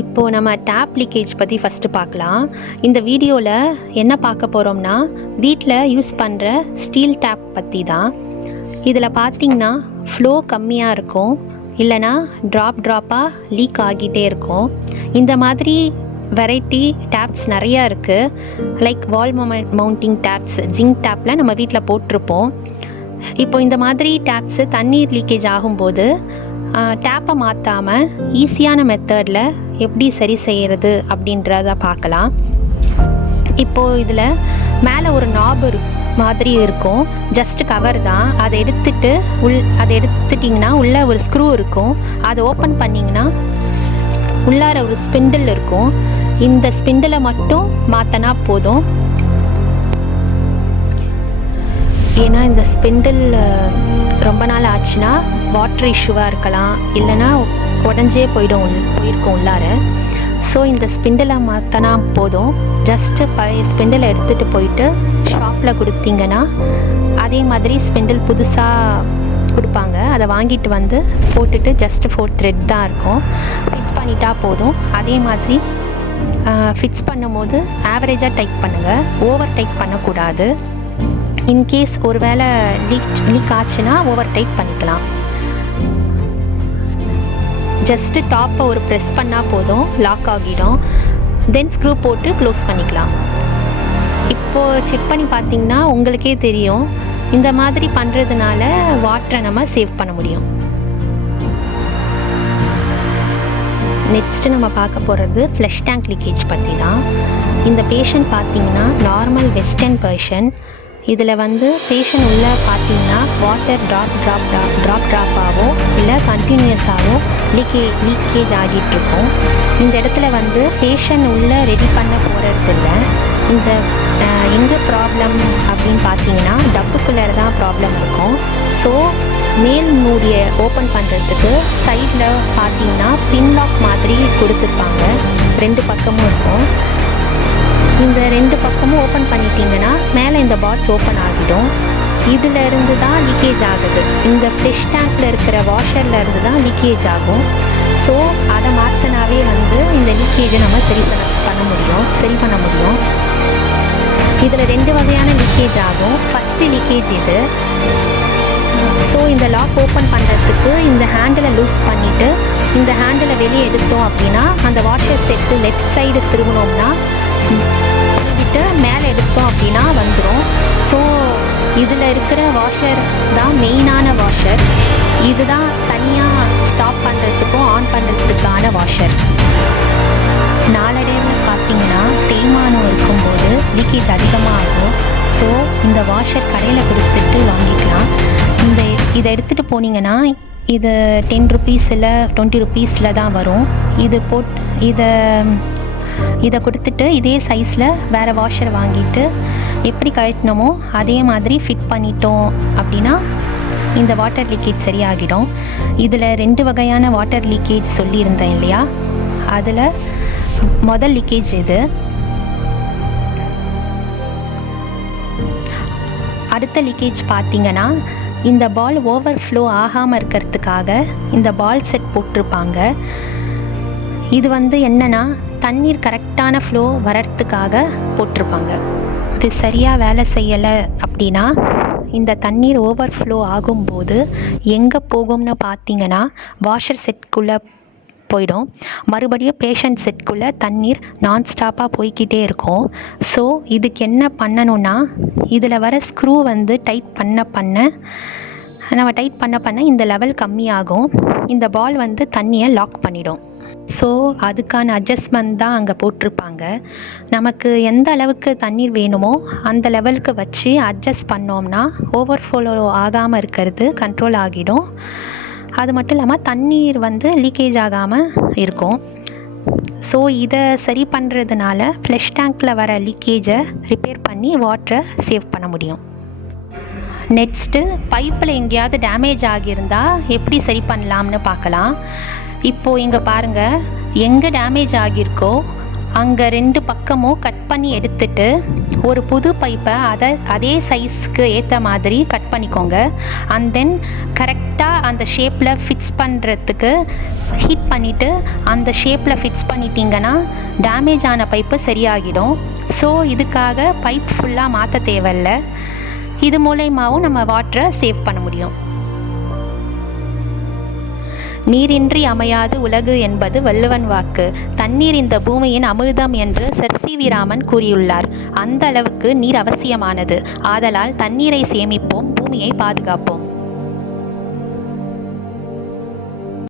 இப்போது நம்ம tape leakage பற்றி ஃபஸ்ட்டு பார்க்கலாம். இந்த வீடியோவில் என்ன பார்க்க போகிறோம்னா, வீட்டில் யூஸ் பண்ணுற ஸ்டீல் டேப் பற்றி தான். இதில் பார்த்திங்கன்னா ஃப்ளோ கம்மியாக இருக்கும், இல்லைனா ட்ராப்பாக லீக் ஆகிட்டே இருக்கும். இந்த மாதிரி வெரைட்டி டேப்ஸ் நிறையா இருக்குது. Like wall mounting tapes, zinc டேப்பில் நம்ம வீட்டில் போட்டிருப்போம். இப்போ இந்த மாதிரி டேப்ஸு தண்ணீர் லீக்கேஜ் ஆகும்போது டேப்பை மாற்றாமல் ஈஸியான மெத்தடில் எப்படி சரி செய்கிறது அப்படின்றத பார்க்கலாம். இப்போது இதில் மேலே ஒரு நாப் மாதிரி இருக்கும், ஜஸ்ட் கவர் தான். அதை எடுத்துட்டிங்கன்னா உள்ளே ஒரு ஸ்க்ரூ இருக்கும். அதை ஓப்பன் பண்ணிங்கன்னா உள்ளார ஒரு ஸ்பிண்டில் இருக்கும். இந்த ஸ்பிண்டிலை மட்டும் மாற்றினா போதும். ஏன்னா இந்த ஸ்பிண்டில் ரொம்ப நாள் ஆச்சுன்னா வாட்டர் இஷ்யூவாக இருக்கலாம், இல்லைனா உடஞ்சே போயிருக்கும் உள்ளார. ஸோ இந்த ஸ்பிண்டிலை மாற்றினா போதும். ஜஸ்ட்டு பழைய ஸ்பிண்டிலை எடுத்துகிட்டு போயிட்டு ஷாப்பில் கொடுத்தீங்கன்னா அதே மாதிரி ஸ்பிண்டில் புதுசாக கொடுப்பாங்க. அதை வாங்கிட்டு வந்து போட்டுட்டு ஜஸ்ட்டு 4 த்ரெட் தான் இருக்கும், ஃபிக்ஸ் பண்ணிட்டா போதும். அதே மாதிரி ஃபிக்ஸ் பண்ணும்போது ஆவரேஜாக டைட் பண்ணுங்கள், ஓவர் டைட் பண்ணக்கூடாது. இன்கேஸ் ஒரு வேளை லீக் ஆச்சுன்னா ஓவர் டைட் பண்ணிக்கலாம். ஜஸ்ட்டு டாப்பை ஒரு ப்ரெஸ் பண்ணால் போதும், லாக் ஆகிடும். தென் ஸ்க்ரூ போட்டு க்ளோஸ் பண்ணிக்கலாம். இப்போது செக் பண்ணி பார்த்திங்கன்னா உங்களுக்கே தெரியும், இந்த மாதிரி பண்ணுறதுனால வாட்டரை நம்ம சேவ் பண்ண முடியும். நெக்ஸ்ட்டு நம்ம பார்க்க போகிறது ஃப்ளஷ் டேங்க் லீக்கேஜ் பற்றி தான். இந்த பேஷண்ட் பார்த்திங்கன்னா நார்மல் வெஸ்டர்ன் பர்சன். இதில் பேஷண்ட் உள்ளே பார்த்தீங்கன்னா வாட்டர் ட்ராப்பாகவோ இல்லை கண்டினியூஸாகவோ லீக்கேஜ் ஆகிட்டுருக்கும். இந்த இடத்துல பேஷண்ட் உள்ளே ரெடி பண்ண போகிறதில்ல. இந்த எங்கே ப்ராப்ளம் அப்படின்னு பார்த்தீங்கன்னா டப்புக்குள்ளே தான் ப்ராப்ளம் இருக்கும். ஸோ மேல் மூடியை ஓப்பன் பண்ணுறதுக்கு சைடில் பார்த்தீங்கன்னா பின்லாக் மாதிரி கொடுத்துருப்பாங்க, 2 பக்கமும் இருக்கும். இந்த 2 பக்கமும் ஓப்பன் பண்ணிட்டீங்கன்னா மேலே இந்த பாட்ஸ் ஓப்பன் ஆகிடும். இதில் இருந்து தான் லீக்கேஜ் ஆகுது. இந்த ஃப்ளஷ் டேங்க்கில் இருக்கிற வாஷரில் இருந்து தான் லீக்கேஜ் ஆகும். ஸோ அதை மாற்றினாவே இந்த லீக்கேஜை நம்ம சரி பண்ண முடியும். இதில் 2 வகையான லீக்கேஜ் ஆகும். ஃபஸ்ட்டு லீக்கேஜ் இது. ஸோ இந்த லாக் ஓப்பன் பண்ணுறதுக்கு இந்த ஹேண்டிலை லூஸ் பண்ணிவிட்டு இந்த ஹேண்டிலை வெளியே எடுத்தோம் அப்படின்னா அந்த வாஷர் செட்டு லெஃப்ட் சைடு திரும்பினோம்னா திருவிட்டு மேலே எடுத்தோம் அப்படின்னா வந்துடும். ஸோ இதில் இருக்கிற வாஷர் தான் மெயினான வாஷர். இதுதான் தனியாக ஸ்டாப் பண்ணுறதுக்கும் ஆன் பண்ணுறதுக்கான வாஷர். நாளடைவில் பார்த்தீங்கன்னா தேய்மானம் இருக்கும்போது லீக்கேஜ் அதிகமாக ஆகும். ஸோ இந்த வாஷர் கடையில் கொடுத்துட்டு வாங்கிக்கலாம். இதை எடுத்துகிட்டு போனீங்கன்னா இது 10 ருபீஸ் இல்லை 20 ருபீஸில் தான் வரும். இதை கொடுத்துட்டு இதே சைஸில் வேறு வாஷர் வாங்கிட்டு எப்படி கழட்டினோமோ அதே மாதிரி ஃபிட் பண்ணிட்டோம் அப்படின்னா இந்த வாட்டர் லீக்கேஜ் சரியாகிடும். இதில் 2 வகையான வாட்டர் லீக்கேஜ் சொல்லியிருந்தேன் இல்லையா, அதில் முதல் லீக்கேஜ் இது. அடுத்த லீக்கேஜ் பார்த்தீங்கன்னா இந்த பால் ஓவர் ஃப்ளோ ஆகாமல் இருக்கிறதுக்காக இந்த பால் செட் போட்டிருப்பாங்க. இது என்னென்னா தண்ணீர் கரெக்டான ஃப்ளோ வர்றதுக்காக போட்டிருப்பாங்க. இது சரியாக வேலை செய்யலை அப்படின்னா இந்த தண்ணீர் ஓவர் ஃப்ளோ ஆகும்போது எங்கே போகும்னு பார்த்தீங்கன்னா வாஷர் செட்குள்ளே போயிடும். மறுபடியும் பேஷண்ட் செட்குள்ளே தண்ணீர் நான்ஸ்டாப்பாக போய்கிட்டே இருக்கும். ஸோ இதுக்கு என்ன பண்ணணும்னா இதில் வர ஸ்க்ரூ டைட் பண்ண இந்த லெவல் கம்மியாகும். இந்த பால் தண்ணியை லாக் பண்ணிடும். ஸோ அதுக்கான அட்ஜஸ்ட்மெண்ட் தான் அங்கே போட்டிருப்பாங்க. நமக்கு எந்த அளவுக்கு தண்ணீர் வேணுமோ அந்த லெவலுக்கு வச்சு அட்ஜஸ்ட் பண்ணோம்னா ஓவர் ஃப்ளோ ஆகாமல் இருக்கிறது கண்ட்ரோல் ஆகிடும். அது மட்டும் இல்லாமல் தண்ணீர் லீக்கேஜ் ஆகாமல் இருக்கும். ஸோ இதை சரி பண்ணுறதுனால ஃப்ளஷ் டேங்க்கில் வர லீக்கேஜை ரிப்பேர் பண்ணி வாட்டரை சேவ் பண்ண முடியும். நெக்ஸ்ட்டு பைப்பில் எங்கேயாவது டேமேஜ் ஆகியிருந்தால் எப்படி சரி பண்ணலாம்னு பார்க்கலாம். இப்போது இங்கே பாருங்கள், எங்கே டேமேஜ் ஆகியிருக்கோ அங்கே 2 பக்கமும் கட் பண்ணி எடுத்துட்டு ஒரு புது பைப்பை அதே சைஸ்க்கு ஏற்ற மாதிரி கட் பண்ணிக்கோங்க. அண்ட் தென் கரெக்டாக அந்த ஷேப்பில் ஃபிக்ஸ் பண்ணுறதுக்கு ஹீட் பண்ணிவிட்டு அந்த ஷேப்பில் ஃபிக்ஸ் பண்ணிட்டீங்கன்னா டேமேஜ் ஆன பைப்பு சரியாகிடும். ஸோ இதுக்காக பைப் ஃபுல்லாக மாற்ற தேவையில்ல. இது மூலயமாவும் நம்ம வாட்டரை சேவ் பண்ண முடியும். நீரின்றி அமையாது உலகு என்பது வள்ளுவன் வாக்கு. தண்ணீர் இந்த பூமியின் அமிர்தம் என்று சர் சி.வி. ராமன் கூறியுள்ளார். அந்த அளவுக்கு நீர் அவசியமானது. ஆதலால் தண்ணீரை சேமிப்போம், பூமியை பாதுகாப்போம்.